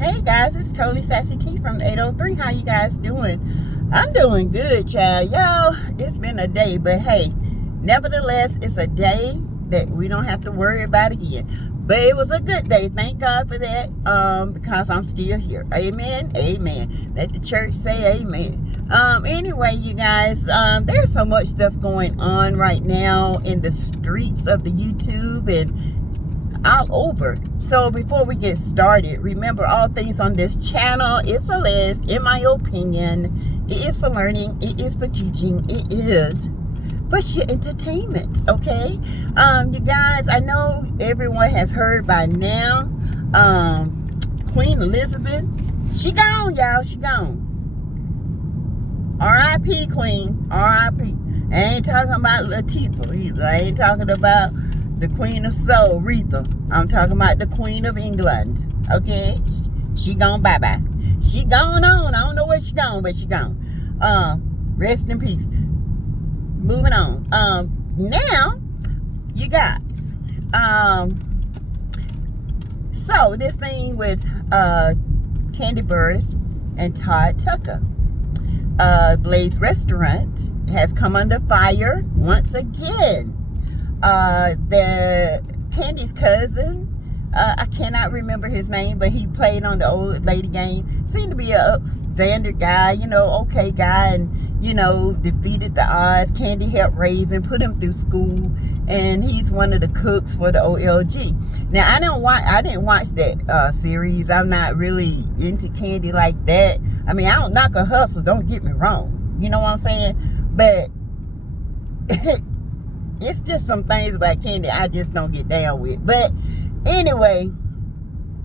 Hey guys, it's totally Sassy T from the 803. How you guys doing? I'm doing good, child. Y'all, it's been a day, but hey, nevertheless, it's a day that we don't have to worry about again. But it was a good day. Thank God for that. Because I'm still here. Amen. Amen. Let the church say amen. Anyway, you guys, there's so much stuff going on right now in the streets of the YouTube and all over. So before we get started, remember all things on this channel is alleged, in my opinion. It is for learning, it is for teaching, it is for sheer entertainment. Okay, you guys, I know everyone has heard by now, Queen Elizabeth, she gone, y'all. She gone. R.I.P. Queen, R.I.P. I ain't talking about Latifah either. I ain't talking about the Queen of Soul, Aretha. I'm talking about the Queen of England. Okay? She gone bye-bye. She gone on. I don't know where she gone, but she gone. Rest in peace. Moving on. Now, you guys. So, this thing with Candy Burris and Todd Tucker. Blaze Resturant has come under fire once again. The Candy's cousin, I cannot remember his name, but he played on the old lady game. Seemed to be a upstander guy, you know, okay guy, and you know, defeated the odds. Candy helped raise him, put him through school, and he's one of the cooks for the OLG. Now I didn't watch that series. I'm not really into Candy like that. I mean, I don't knock her hustle, don't get me wrong. You know what I'm saying? But it's just some things about Candy I just don't get down with. But anyway,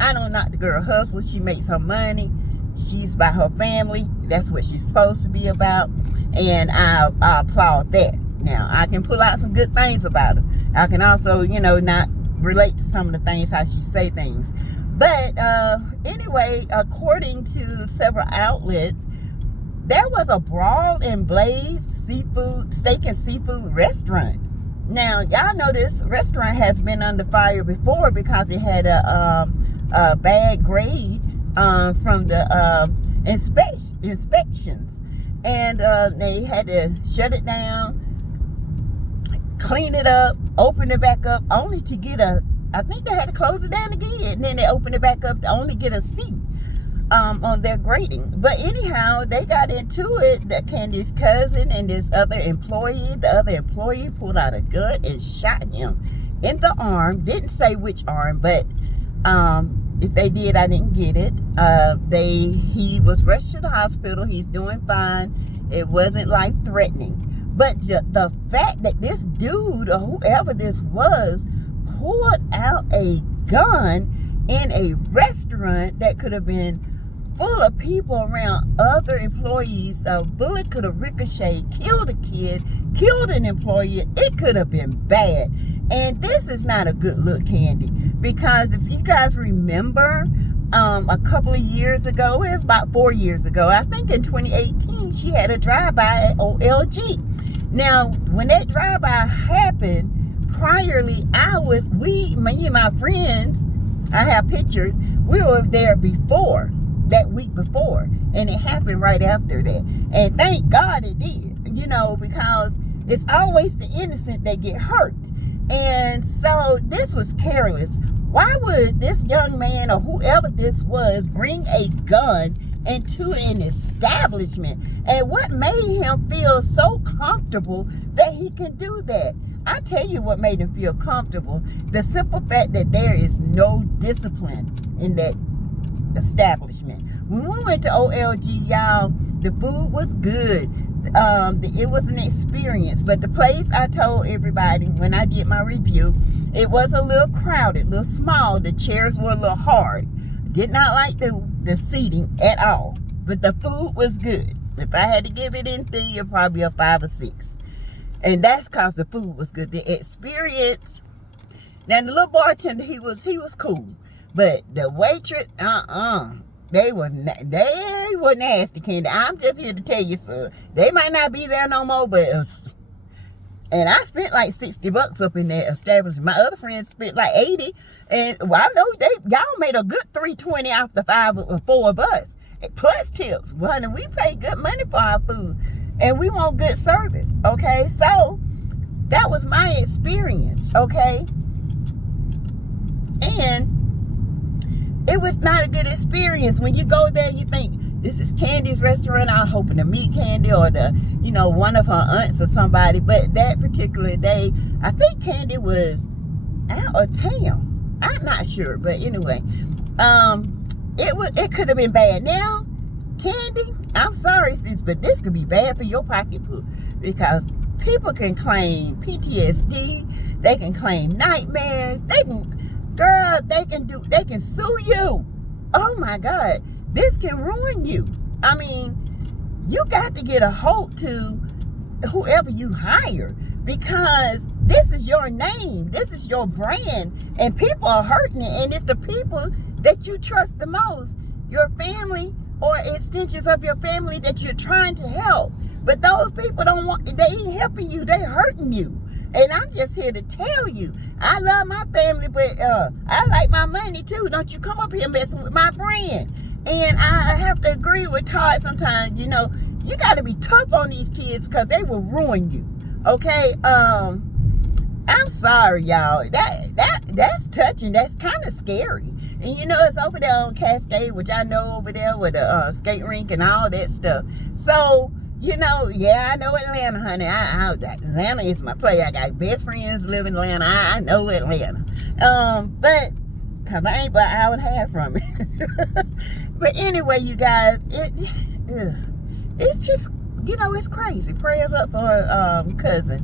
I don't knock the girl hustle. She makes her money. She's about her family. That's what she's supposed to be about. And I applaud that. Now, I can pull out some good things about her. I can also, you know, not relate to some of the things, how she say things. But anyway, according to several outlets, there was a brawl in Blaze Steak and Seafood restaurant. Now, y'all know this restaurant has been under fire before because it had a bad grade from the inspections. And they had to shut it down, clean it up, open it back up, only to get I think they had to close it down again. And then they opened it back up to only get a C on their grading. But anyhow, they got into it, that Candy's cousin and this other employee. The other employee pulled out a gun and shot him in the arm. Didn't say which arm, but if they did, I didn't get it. He was rushed to the hospital. He's doing fine. It wasn't life-threatening. But the fact that this dude, or whoever this was, pulled out a gun in a restaurant that could have been full of people around other employees. A bullet could have ricocheted, killed a kid, killed an employee. It could have been bad. And this is not a good look, Candy, because if you guys remember, a couple of years ago, it was about 4 years ago, I think in 2018, she had a drive-by at OLG. Now, when that drive-by happened, priorly, me and my friends, I have pictures, we were there before, that week before, and it happened right after that. And thank God it did, you know, because it's always the innocent that get hurt. And so this was careless. Why would this young man or whoever this was bring a gun into an establishment? And what made him feel so comfortable that he can do that? I tell you what made him feel comfortable. The simple fact that there is no discipline in that establishment. When we went to OLG, y'all, the food was good. It was an experience. But the place, I told everybody when I did my review, it was a little crowded, a little small. The chairs were a little hard. Did not like the seating at all. But the food was good. If I had to give it anything, it'd probably be a 5 or 6. And that's because the food was good. The experience. Now the little bartender, he was cool. But the waitress, they were nasty, Candy. I'm just here to tell you, sir. They might not be there no more, but And I spent like $60 up in that establishment. My other friends spent like 80. And well, I know y'all made a good $320 off the 4 of us. Plus tips. Well, honey, we pay good money for our food. And we want good service. Okay? So that was my experience. Okay? And it was not a good experience. When you go there, you think, this is Candy's restaurant. I'm hoping to meet Candy or one of her aunts or somebody. But that particular day, I think Candy was out of town. I'm not sure. But anyway, it could have been bad. Now, Candy, I'm sorry, sis, but this could be bad for your pocketbook. Because people can claim PTSD. They can claim nightmares. They can sue you. Oh my God. This can ruin you. I mean, you got to get a hold to whoever you hire, because this is your name. This is your brand, and people are hurting it. And it's the people that you trust the most, your family or extensions of your family that you're trying to help. But those people they ain't helping you. They hurting you. And I'm just here to tell you, I love my family, but I like my money too. Don't you come up here messing with my friend. And I have to agree with Todd sometimes. You got to be tough on these kids, because they will ruin you. Okay? I'm sorry, y'all. That's touching. That's kind of scary. And it's over there on Cascade, which I know over there with the skate rink and all that stuff. So, yeah, I know Atlanta, honey. Atlanta is my place. I got best friends live in Atlanta. I know Atlanta. But, because I ain't but an hour and a half from it. But anyway, you guys, it's just, it's crazy. Prayers up for her cousin.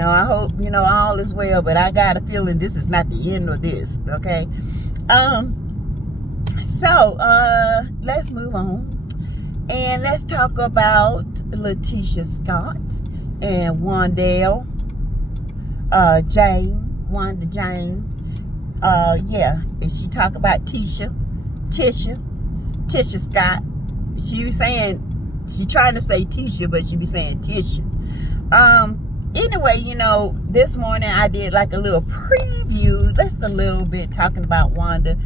I hope, all is well. But I got a feeling this is not the end of this, okay? So, let's move on. And let's talk about Letitia Scott and Wanda Jane. Yeah, and she talk about Tisha Scott. She was saying, she trying to say Tisha, but she be saying Tisha. Anyway, this morning I did like a little preview, just a little bit, talking about Wanda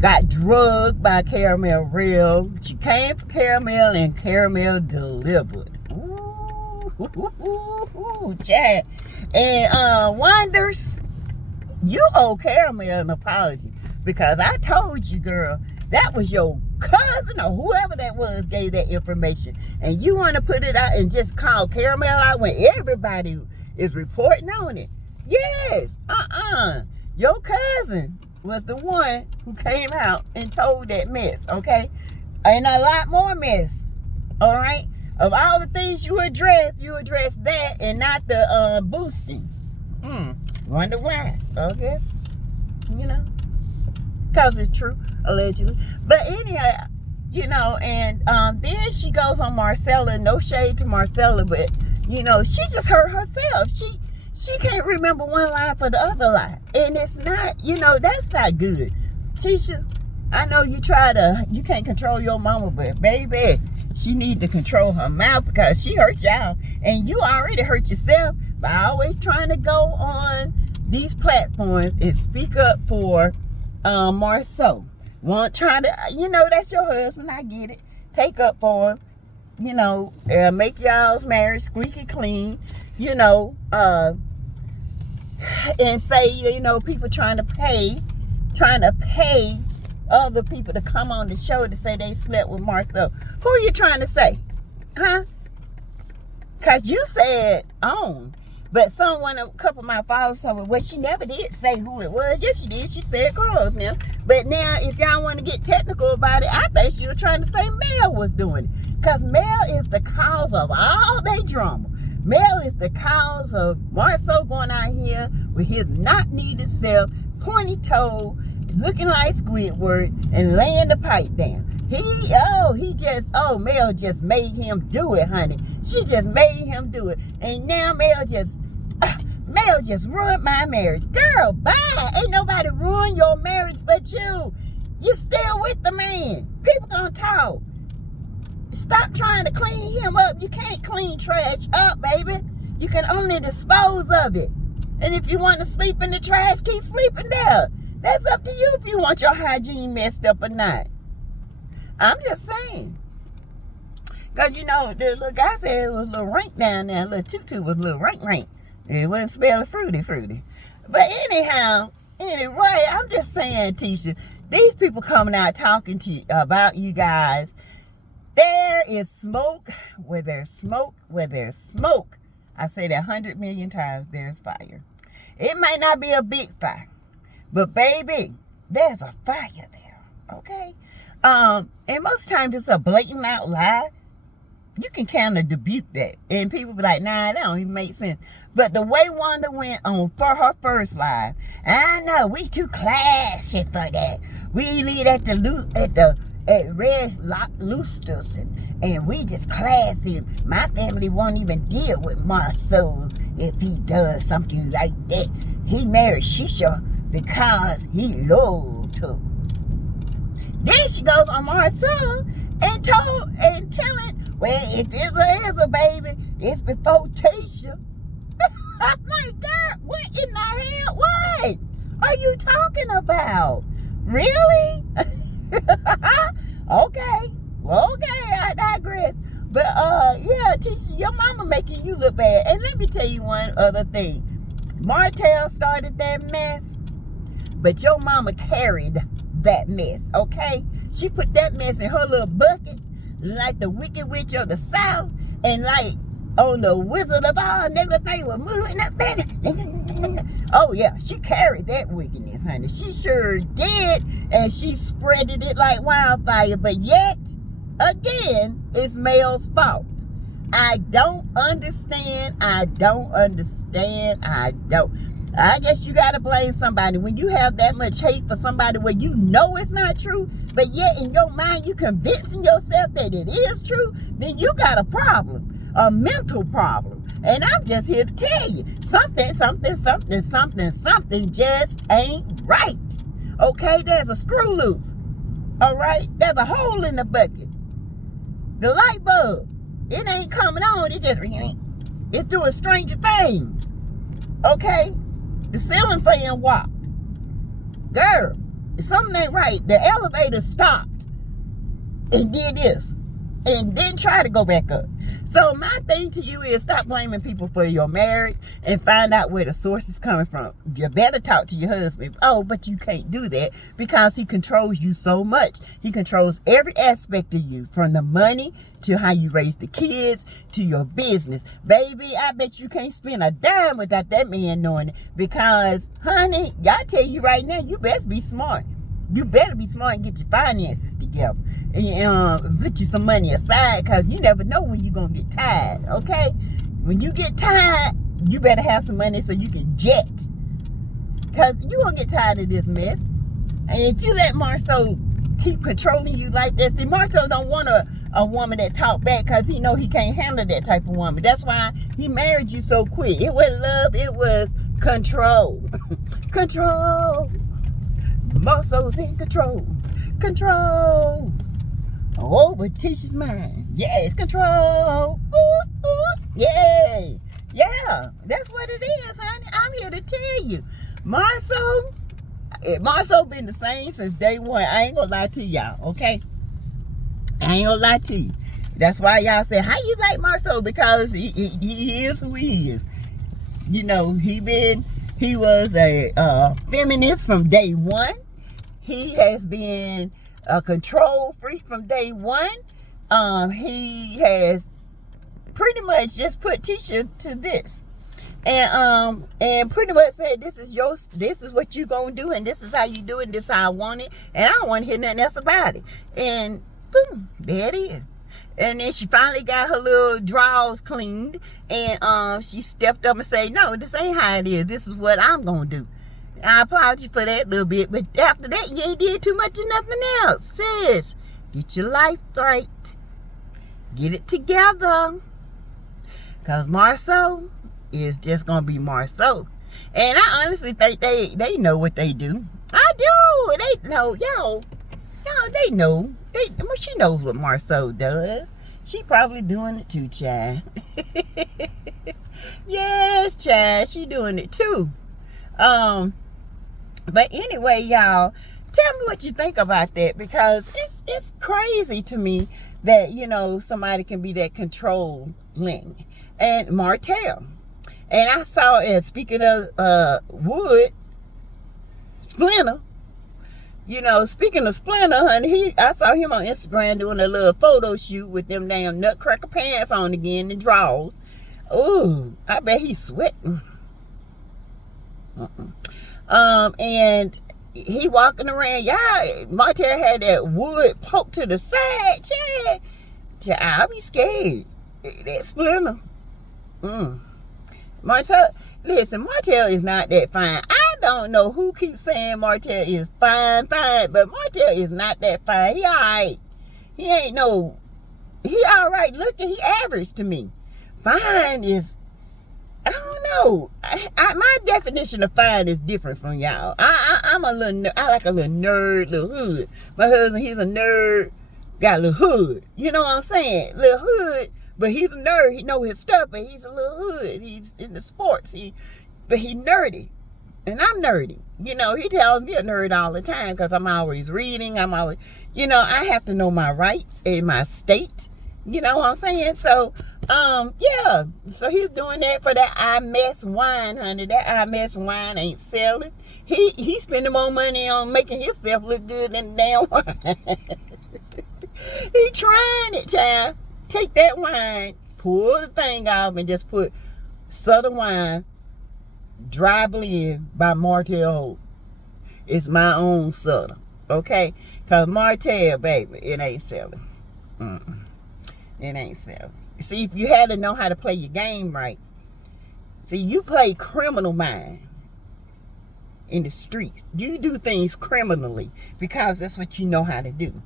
got drugged by Caramel Real. She came for Caramel, and Caramel delivered. Ooh, Chad. And Wonders, you owe Caramel an apology, because I told you, girl, that was your cousin or whoever that was gave that information, and you want to put it out and just call Caramel out when everybody is reporting on it. Yes, your cousin was the one who came out and told that mess, okay? And a lot more mess, all right? Of all the things you address that and not the boosting. Wonder why, I guess, because it's true, allegedly. But anyhow, and then she goes on Marcella. No shade to Marcella, but, she just hurt herself. She can't remember one line for the other line. And it's not, that's not good. Tisha, I know you can't control your mama, but baby, she need to control her mouth, because she hurt y'all. And you already hurt yourself by always trying to go on these platforms and speak up for Marceau. Trying to, that's your husband, I get it. Take up for him, make y'all's marriage squeaky clean, and say, people trying to pay other people to come on the show to say they slept with Marceau. Who are you trying to say? Huh? Because you said on. But a couple of my followers told me, well, she never did say who it was. Yes, she did. She said girls now. But now, if y'all want to get technical about it, I think she was trying to say Mel was doing it. Because Mel is the cause of all they drama. Mel is the cause of Marceau going out here with his not needed self, pointy toe, looking like Squidward, and laying the pipe down. Mel just made him do it, honey. She just made him do it. And now Mel just ruined my marriage. Girl, bye. Ain't nobody ruin your marriage but you. You still with the man. People gonna talk. Stop trying to clean him up. You can't clean trash up, baby. You can only dispose of it. And if you want to sleep in the trash, keep sleeping there. That's up to you if you want your hygiene messed up or not. I'm just saying. Because, you know, the little guy said it was a little rank down there. Little tutu was a little rank. It wasn't smelling fruity. But anyhow, anyway, I'm just saying, Tisha, these people coming out talking to you about you guys. There is smoke where there's smoke. I say that 100 million times, there's fire. It might not be a big fire, but baby, there's a fire there, okay? And most times it's a blatant out lie. You can kind of debut that. And people be like, nah, that don't even make sense. But the way Wanda went on for her first live, I know, we too classy for that. We leave at Red Lobsters and we just classy. My family won't even deal with Marcel if he does something like that. He married Shisha because he loved her. Then she goes on Marcel and telling, well, if it is a baby, it's before Tisha. I'm like, God, what in the hell? What are you talking about? Really? Okay. Well, okay, I digress. But yeah, Tisha, your mama making you look bad. And let me tell you one other thing. Martell started that mess, but your mama carried that mess, okay? She put that mess in her little bucket like the Wicked Witch of the South, and like on the Wizard of Oz, and everything was moving up there. Oh yeah, she carried that wickedness, honey. She sure did, and she spreaded it like wildfire. But yet, again, it's Mel's fault. I don't understand. I guess you gotta blame somebody. When you have that much hate for somebody where you know it's not true, but yet in your mind you convincing yourself that it is true, then you got a problem, a mental problem. And I'm just here to tell you, something just ain't right. Okay, there's a screw loose. All right, there's a hole in the bucket. The light bulb, it ain't coming on. It's doing stranger things. Okay. The ceiling fan walked. Girl, something ain't right. The elevator stopped and did this and then try to go back up. So my thing to you is stop blaming people for your marriage and find out where the source is coming from. You better talk to your husband. Oh, but you can't do that because he controls you so much. He controls every aspect of you, from the money to how you raise the kids to your business. Baby, I bet you can't spend a dime without that man knowing it, because, honey, I tell you right now, you best be smart. You better be smart and get your finances together. And put you some money aside, because you never know when you're going to get tired, okay? When you get tired, you better have some money so you can jet. Because you're going to get tired of this mess. And if you let Marceau keep controlling you like this, see, Marceau don't want a woman that talk back, because he know he can't handle that type of woman. That's why he married you so quick. It wasn't love, it was control. Control. Marceau's in control. Control. Over Tisha's mind. Yes, control. Ooh, ooh, yay. Yeah, that's what it is, honey. I'm here to tell you. Marceau been the same since day one. I ain't gonna lie to y'all, okay? I ain't gonna lie to you. That's why y'all say, how you like Marceau? Because he is who he is. You know, he was a feminist from day one. He has been a control freak from day one. He has pretty much just put Tisha to this, and pretty much said, this is what you gonna do, and this is how you do it, and this is how I want it, and I don't want to hear nothing else about it. And boom, there it is. And then she finally got her little drawers cleaned, and she stepped up and said, no, this ain't how it is. This is what I'm gonna do. I applaud you for that a little bit, but after that, you ain't did too much of nothing else. Sis, get your life right. Get it together. Because Marceau is just going to be Marceau. And I honestly think they know what they do. I do. They know. Y'all, they know. She knows what Marceau does. She probably doing it too, child. Yes, child, she doing it too. But anyway, y'all, tell me what you think about that, because it's crazy to me that, you know, somebody can be that controlling. And Martell. And I saw, speaking of Wood, Splinter, you know, speaking of Splinter, honey, I saw him on Instagram doing a little photo shoot with them damn nutcracker pants on again and drawers. Ooh, I bet he's sweating. And he walking around, y'all. Martell had that wood poked to the side, Chad. I'll be scared. That Splinter. Martell, listen, Martell is not that fine. I don't know who keeps saying Martell is fine, but Martell is not that fine. He alright. He ain't no, he alright looking. He average to me. Fine is, I don't know. My definition of fine is different from y'all. I'm a little, I like a little nerd, little hood. My husband, he's a nerd, got a little hood. You know what I'm saying? Little hood. But he's a nerd. He know his stuff, but he's a little hood. He's in the sports. But he nerdy. And I'm nerdy. You know, he tells me a nerd all the time because I'm always reading. I'm always, you know, I have to know my rights in my state. You know what I'm saying? So, yeah. So he's doing that for that I Mess wine, honey. That I Mess wine ain't selling. He spending more money on making himself look good than the damn wine. He trying it, child. Take that wine, pull the thing off, and just put Southern Wine Dry Blend by Martell Holt. It's my own Southern, okay? Because Martell, baby, it ain't selling. It ain't selling. See, if you had to know how to play your game right. See, you play criminal mind in the streets. You do things criminally because that's what you know how to do.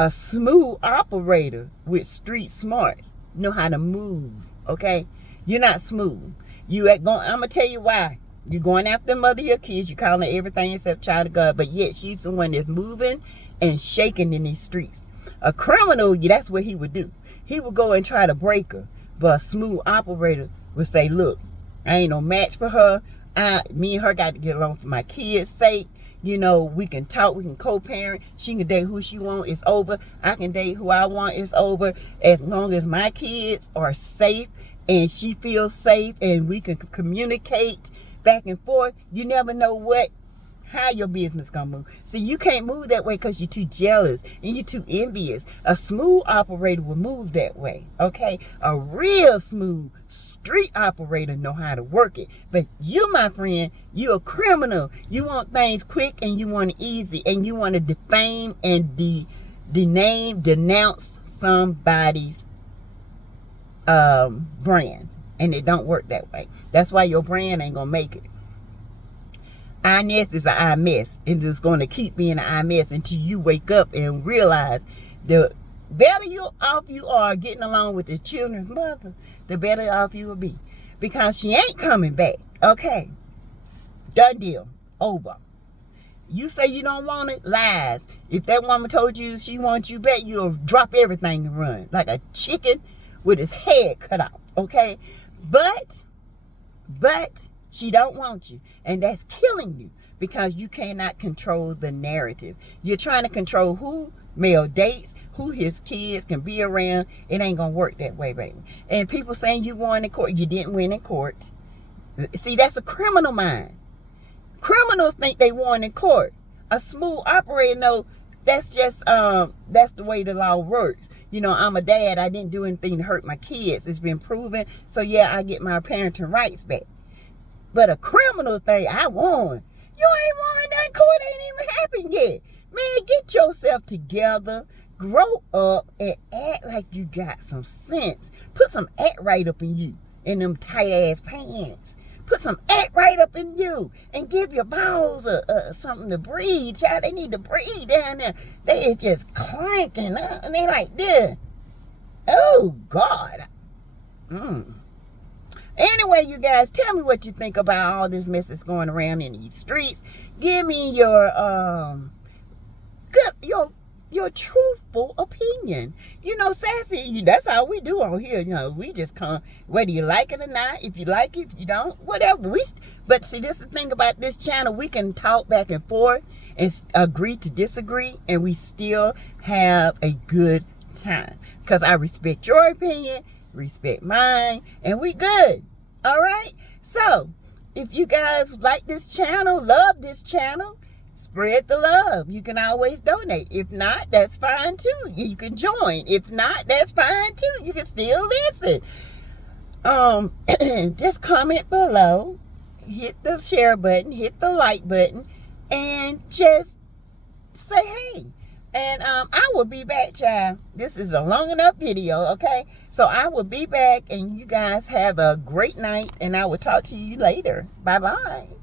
A smooth operator with street smarts know how to move, okay? You're not smooth. I'm going to tell you why. You're going after the mother of your kids. You're calling her everything except child of God. But yet she's the one that's moving and shaking in these streets. A criminal, that's what he would do. He would go and try to break her. But a smooth operator would say, look, I ain't no match for her. Me and her got to get along for my kids' sake. You know, we can talk, we can co-parent. She can date who she wants, it's over. I can date who I want, it's over. As long as my kids are safe and she feels safe and we can communicate back and forth, you never know how your business gonna move. So you can't move that way because you're too jealous and you're too envious. A smooth operator will move that way, okay? A real smooth street operator know how to work it. But you, my friend, you a criminal. You want things quick and you want it easy, and you want to defame and denounce somebody's brand, and it don't work that way. That's why your brand ain't gonna make it. I Nest is an I Mess, and it's going to keep being an I Mess until you wake up and realize the better off you are getting along with the children's mother, the better off you will be, because she ain't coming back. Okay, done deal, over. You say you don't want it, lies. If that woman told you she wants you back, you'll drop everything and run like a chicken with his head cut off. Okay, but she don't want you, and that's killing you because you cannot control the narrative. You're trying to control who Mel dates, who his kids can be around. It ain't gonna work that way, baby. And people saying you won in court, you didn't win in court. See, that's a criminal mind. Criminals think they won in court. A smooth operator know that's just that's the way the law works. You know, I'm a dad. I didn't do anything to hurt my kids. It's been proven. So yeah, I get my parenting rights back. But a criminal thing, I won. You ain't won. That court ain't even happened yet. Man, get yourself together. Grow up and act like you got some sense. Put some act right up in you in them tight ass pants. Put some act right up in you and give your balls something to breathe, child. They need to breathe down there. They is just cranking up and they like this. Oh, God. Anyway, you guys, tell me what you think about all this mess that's going around in these streets. Give me your your truthful opinion. You know, sassy, that's how we do on here. You know, we just come, whether you like it or not. If you like it, if you don't, whatever. But see, this is the thing about this channel. We can talk back and forth and agree to disagree, and we still have a good time. Because I respect your opinion, respect mine, and we good. All right? So, if you guys like this channel, love this channel, spread the love. You can always donate. If not, that's fine too. You can join. If not, that's fine too. You can still listen. Just comment below. Hit the share button. Hit the like button. And just say hey. And I will be back, child. This is a long enough video, okay? So I will be back, and you guys have a great night, and I will talk to you later. Bye-bye.